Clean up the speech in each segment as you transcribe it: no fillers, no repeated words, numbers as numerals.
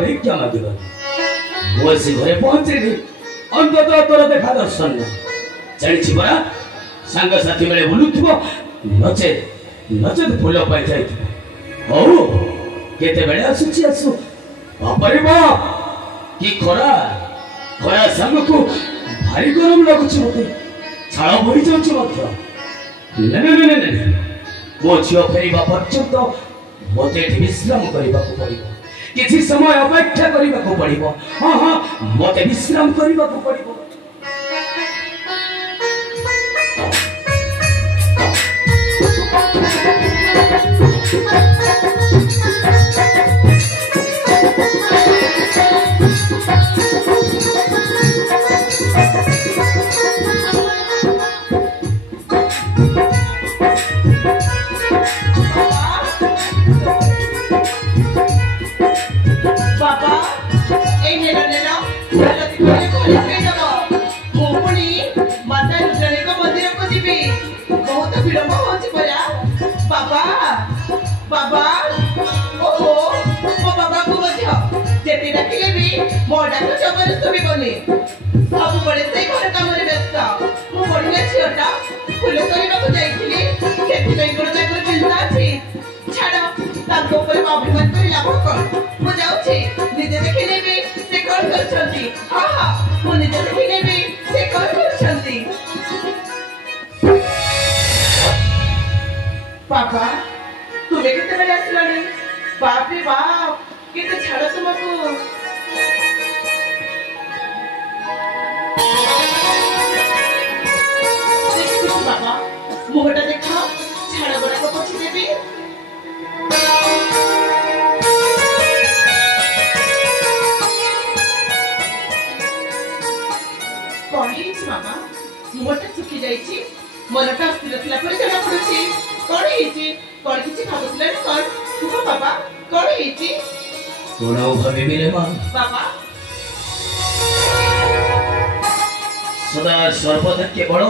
भिक्षा मांग बसी घरे पहुंचे अंततः तोर देखा दर्शन जानी परा सांग साथी बेले बुलुथब नचे नचे फूल पाई जाए हौ केते बेले आसुची आसु बापरे बा कि खरा खरा सांग को भारी गरम लगुच मते छाळ बही जाउछ मते ने मो झियो फेरिबा पर्यंत मते विश्राम करबा को पड़िबो किसी समय अपेक्षा करबा को पड़िबो हां हां मते विश्राम करबा को पड़िबो बाबा तुम्हें कितने बजे आसलानी बाप रे बाप कितने छाड़ तुमको बाबा मुहटा देखो छाड़ बड़ा को पछी देबी कौन है बाबा मुहटा सुखी जाइची मनटा अस्थिर थिला पर जणा पडुची कौन है कौन किसी भाबुतले कौन तुम बाबा कौन है कौन भाभी मेरे मां बाबा सदा सर्वदा केवल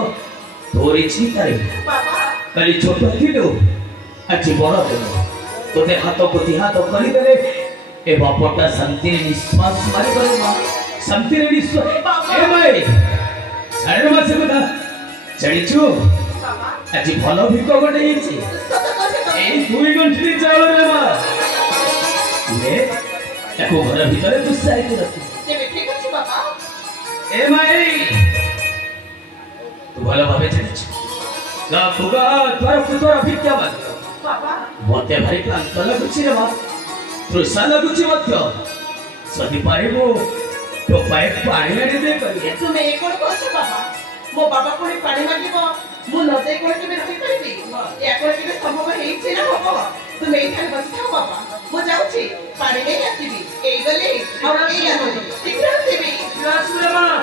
तोरी चिंता रे बाबा कली छोट थिलो आज बड़ देलो तोते हाथ को हाथ करी देले ए बापटा शांति रे निश्वास मारी करे मां शांति रे निश्वास ए भाई सारे मासे बता चढ़ीछु आज भल भिक गोटे हेछि ए 2 घंटे चावल रे मां ले एको घर भीतर तू साई के रख जेबे ठीक अछि बाबा ए माई तू भल भाबे चढ़ीछु ला तुगा तोर पुत्र भिक्षा माग बाबा मते भारी क्लांत लगुछि रे मां तृषा लगुछि मध्य सदी पारिबो तो पाए पानी आनी दे करिए तुम्हें एक कोन कहछ बाबा मो बाबा कोनी पानी मागिबो मु नदे कोन के रही परिबी या कोन के संभव हेछि ना बाबा तुम एठाने बस थाओ बाबा मु जाउछि पानी ले आसीबी एई गले और एई आसीबी शीघ्र आसीबी रासुरे मां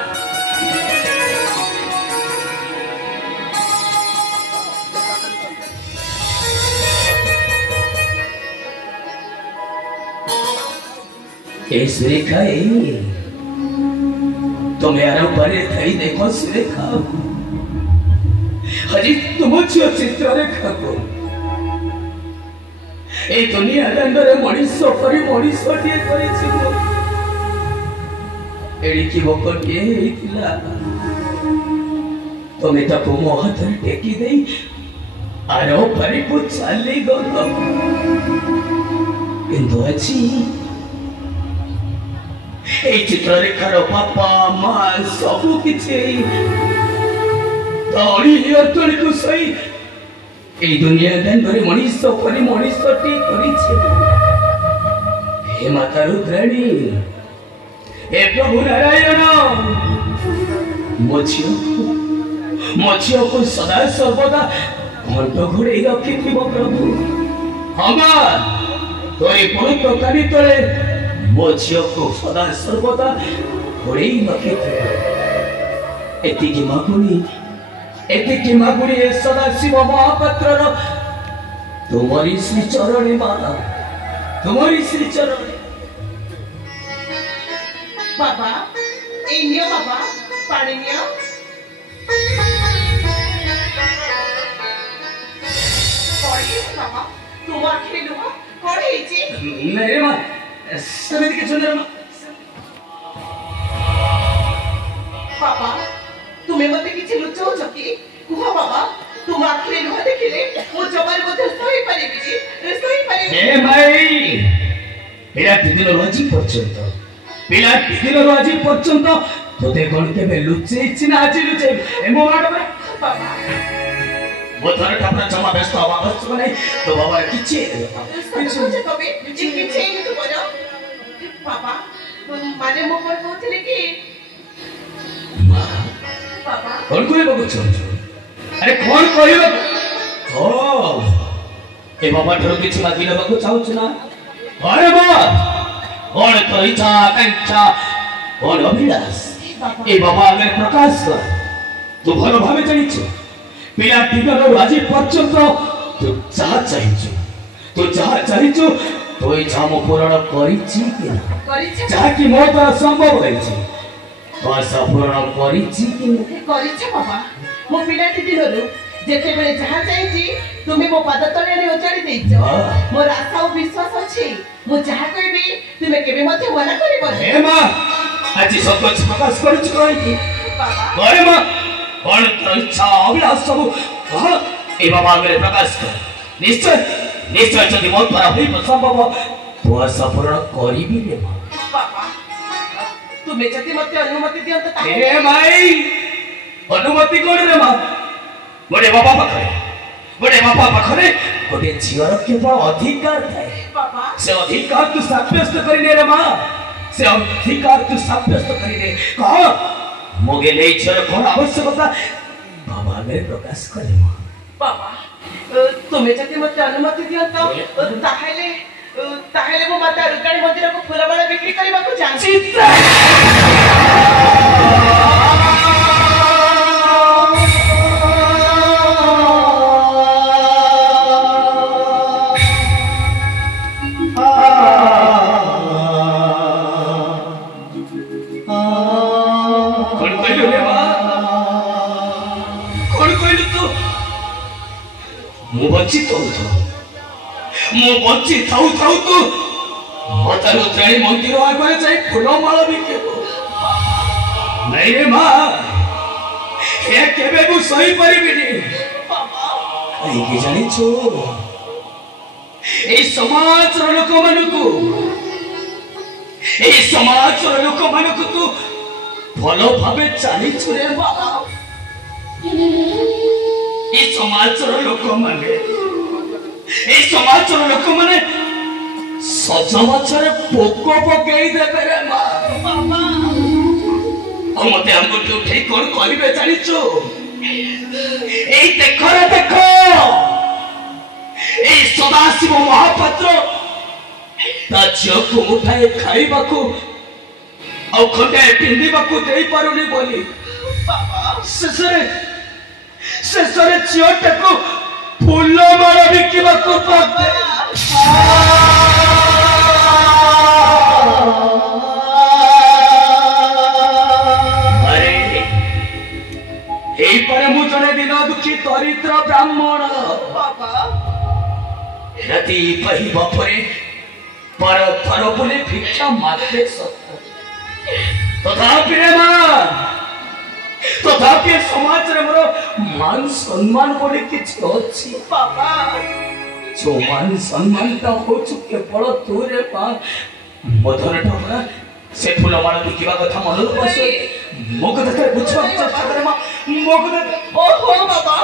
ए सुरेखा ए तो मेरा परे थई देखो सुरेखा हजी तुम छियो चित्र रेखा को ए दुनिया दंडरे मଣିଷ परि मଣିଷ टिए करिछि मो एडी की बकन के हेतिला तमे ताको मो हाथ टेकी देई आरो परि को चाली गलो किंतु अछि ए चित्ररेखार बापा मां सबु किछि तोड़ी अतोड़ी को सही ए दुनिया दंडरे मଣିଷ परि मଣିଷଟି କରିଛି हे माता रुद्राणी हे प्रभु नारायण मोझियो को सदा सर्वदा घंट घोड़े रखिथिबो प्रभु हमा तोरी पुरुष कानी तळे मोझियो को सदा सर्वदा घोड़े रखिथिबो एतिकी मागुणी सदा शिव महापात्र तुम्हारी श्री चरण माला तुम्हारी श्री चरण बाबा ए नियो बाबा पानी नियो कोड़ी बाबा तुम आखिर लुह कोड़ी जी मेरे मां समिति के चंद्र मां बाबा तुम्हें मते किछि लुचाओ छकी कुह बाबा तुम आखिर लुह देखिले मो जमार मते सोई परिबि ए भाई पिला दिदिन रोजी पर्यंत तोते कोन केबे लुचेछि ना आज लुचे ए मो माडो बाबा वो थर ठाकुर जमा व्यस्त अवस्था नहीं तो बाबा किछि सोचे कबे जी किछि नहीं तो बरो बाबा माने मो पर कहथिले कि बाबा कौन कहबो कुछ अरे कौन कहबो ओ ए बाबा ठरो किछि मागी लेबा को चाहू ना अरे बा कौन तो इच्छा आकांक्षा कौन अभिलाष ए बाबा अगर प्रकाश कर तू भलो भावे जानिछ पिला दिगरो आज पर्यंत तू चाह चाहिछु तो इच्छा मो पूर्ण करिछि कि ना चाह कि मो द्वारा संभव होइछि तो आशा पूर्ण करिछि कि ना करिछ बाबा मो पिला दिदिरो जेते बेले जहा जाईछि तुमे मो पाद तळे रे ओचाडी देइछो मोर आशा और विश्वास अछि मो जहा कहबी तुमे केबे मते मना करिबो हे मां आज सब कुछ प्रकाश करिछु कहि बाबा अरे मां कौन तो इच्छा अभिलाष सब कह ए बाबा मेरे प्रकाश कर निश्चय निश्चय यदि मो द्वारा होई संभव तो आशा पूर्ण करिबी रे मां बाबा तुमे जति मते अनुमति दियंत ताहे ए भाई अनुमति कोन रे मां गोटे बाबा पाखरे गोटे झीवर केवल अधिकार थाए बाबा से अधिकार तू साब्यस्त करिने रे मां से अधिकार तू साब्यस्त करिने कह मोगे ले झीवर कोन आवश्यकता बाबा मेरे प्रकाश करे मां बाबा तुमे जति मते अनुमति दियंत ताहेले मो माता रुकाणी मंदिर को फुलमाला बिक्री करबा को चाहछि मु बच्ची थाउ तू माता रुद्राणी मंदिर आगे जाई फुलमाला बिकेबो नहीं रे मां हे केबे मु सही परिबिनी बाबा आई के जानि छो ए समाज रो लोक मानकु तू भलो भाबे चाली छुरे बाबा ए समाज रो लोक माने सजमाचरे पोको पकेई देबे रे मां बाबा मते अंगुठी उठे कोन करिबे जानिचो ए देखो ए सदाशिव महापात्र ता झियोकु उठाए खाइबाकू औ खंडे पिंदिबाकू देई पारुनी बोली बाबा शेषरे झियोटाकू फुलमाला बिकिबाकू पड़े जड़े दिन दुखी दरिद्र ब्राह्मण बाबा राति पही बपरे पर बोले भिक्षा मात्रे सत्य तथापि समाज रे मोर मान सम्मान बोले किछि अछि बाबा जो मान सम्मान ता हो चुके पड़ो तू रे पा मधुर ठाकुरा से फुलमाला बिकिबा कथा मन बस मो कथा ते बुझवा चेष्टा करे मा मो कथा ओहो बाबा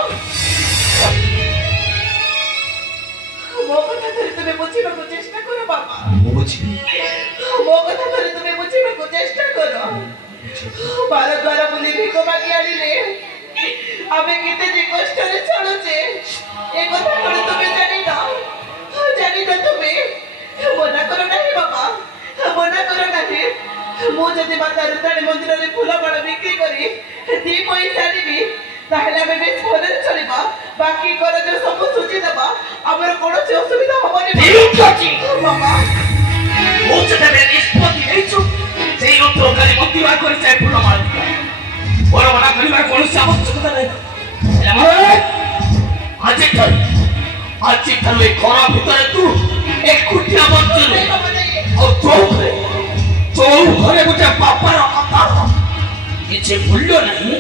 मो कथा धरि तुमे बुझिबा को चेष्टा करो बाबा मो बुझी मो कथा धरि तुमे बुझिबा को चेष्टा करो बार द्वारा बुली भिको मागी आनिले आबे केते जे कष्ट रे चलुचे ए कथा कोन तुमे जानि ना तुमे मना करो नाही बाबा मना करो नाही मो जदि माता रुद्राणी मंदिर रे फूल माला बिक्री करी दी पैसा आनिबी ताहले आमे बेस भले चलिबा ବାକି କରଜ ସବୁ ସୁଝି ଦେବା ଆମର କୌଣସି ଅସୁବିଧା ହବନି ଠିକ ଅଛି ବାବା ମୁଁ ଯେତେବେଳେ ନିଷ୍ପତ୍ତି ନେଇଛୁ ସେଇ ଅନ୍ତର୍କାରୀ ମନ୍ଦିର କରି ଯାଇ ଫୁଲ ମାଳ ବଡ଼ ମନା କରିବା କୌଣସି ଆବଶ୍ୟକତା ନାହିଁ ଆଜିଠାରୁ ଏ ଘର ଭିତରେ ତୁ ଏକୁଟିଆ ବଞ୍ଚୁନି ଆଉ ତୋ ଘରେ ଗୋଟେ ବାପାର କଥା କିଛି ମୂଲ୍ୟ ନାହିଁ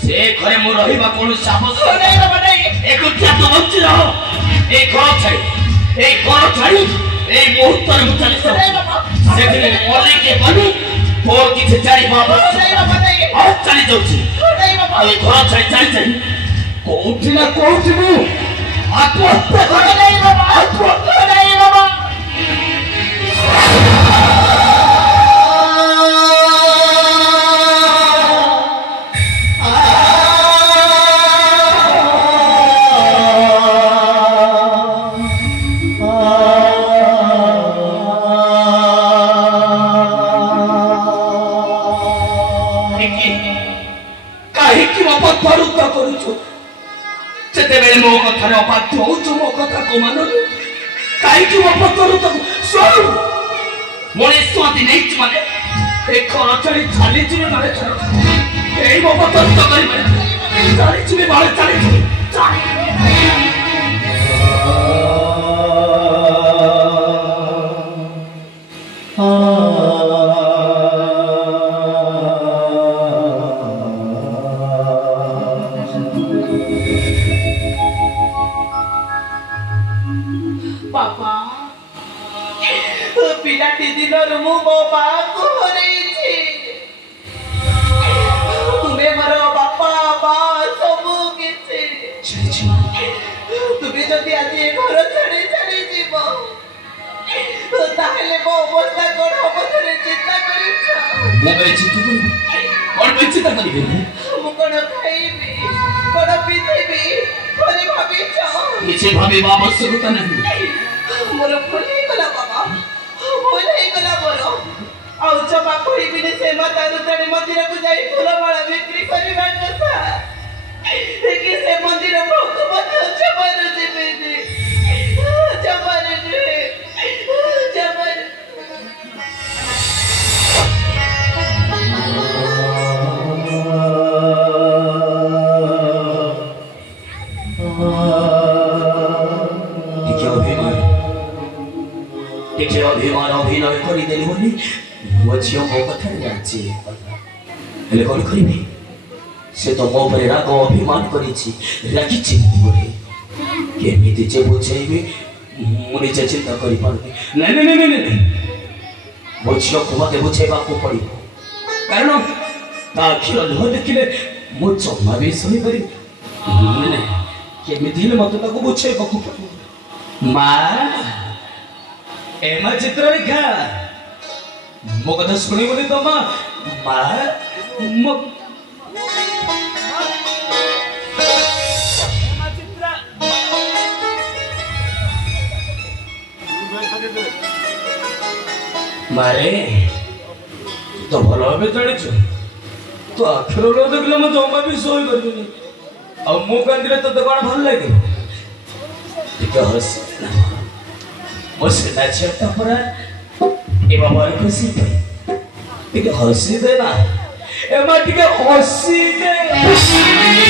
ସେ ଘରେ ମୁଁ ରହିବା କୌଣସି ଆବଶ୍ୟକ ନାହିଁ ଏକୁଟିଆ ତୁ ବଞ୍ଚି ରହ এই ঘর ছাড়ি এই মুহূর্তের মু চালি সেখানে মলিকে বলি তোর কিছু জানিবা আর চালি যাচ্ছি এই ঘর ছাড়ি চালি কোউঠি না কোউঠি মু আত্মহত্যা করে নাই বাবা আত্মহত্যা নাই বাবা ଯେତେବେଳେ ମୋ କଥାରେ ଅବାଧ୍ୟ ହଉଛୁ ମୋ କଥା ମାନୁନି କାହିଁକି ମୋ ପତରୁ ତାକୁ ଶୁଣୁ ମଣିଷ ଆଦି ନେଇଛୁ ମାନେ ଏ ଘର ଛାଡ଼ି ଚାଲିଯିବି ମାନେ ଏଇ ମୋ ପତରୁ ତ କରିବେ ଚାଲିଯିବି ମାନେ ଚାଲିଯିବି ବାପା ପିଲାଟି ଦିନରୁ ମୁଁ ମୋ ମାଆକୁ ହରେଇଛି ତୁମେ ମୋର ବାପା ମା ସବୁ କିଛି ତୁମେ ଯଦି ଆଜି ଏ ଘର ଛାଡ଼ି ଚାଲିଯିବ ତାହେଲେ ମୋ ଅବସ୍ଥା କଣ ହବ ଥରେ ଚିନ୍ତା କରିଛ ମୁଁ କଣ ଖାଇବି କଣ ପିନ୍ଧିବି ଥରେ ଭାବିଛ କିଛି ଭାବିବା ଆବଶ୍ୟକତା ନାହିଁ ମୋର ଭୁଲ ହେଇଗଲା ବାବା ଭୁଲ ହେଇଗଲା ମୋର ଆଉ ଜମା କହିବିନି ସେ ମାତା ରୁଦ୍ରାଣୀ ମନ୍ଦିରକୁ ଯାଇ ଫୁଲମାଳ ବିକ୍ରି କରିବା କଥା କି ସେ ମନ୍ଦିର ଭୋଗ ମଧ୍ୟ ଜମାରୁ ଯିବିନି ଜମାରୁ ନୁହେଁ ଜମାରୁ ଟିକେ ଅଭିମାନ ଅଭିନୟ କରିଦେଲି ବୋଲି ମୋ ଝିଅ ମୋ କଥାରେ ରାଜି ହେଲେ କଣ କରିବି ସେ ତ ମୋ ଉପରେ ରାଗ ଅଭିମାନ କରିଛି ରାଗିଛି ବୋଲି କେମିତି ଯେ ବୁଝେଇବି ମୁଁ ନିଜେ ଚିନ୍ତା କରିପାରୁନି ନାଇଁ ମୋ ଝିଅକୁ ମତେ ବୁଝେଇବାକୁ ପଡ଼ିବ କାରଣ ତା ଆଖିର ଲୁହ ଦେଖିଲେ ମୁଁ ଜମା ବି ଶୋଇପାରିବି କେମିତି ହେଲେ ମତେ ତାକୁ ବୁଝେଇବାକୁ ପଡ଼ିବ ମା एमा चित्ररेखा मो कथा शुणिबनी तो माँ मारे तो भल भाव जानी तो आखिर लो देखले मैं जमा भी शोई पार्बनी आ मो कांदिले तो कौन भल लगे हसी मुझे झेटा पड़ा ए बाबा खुशी पे हसी दे ना ए माटी के हसी दे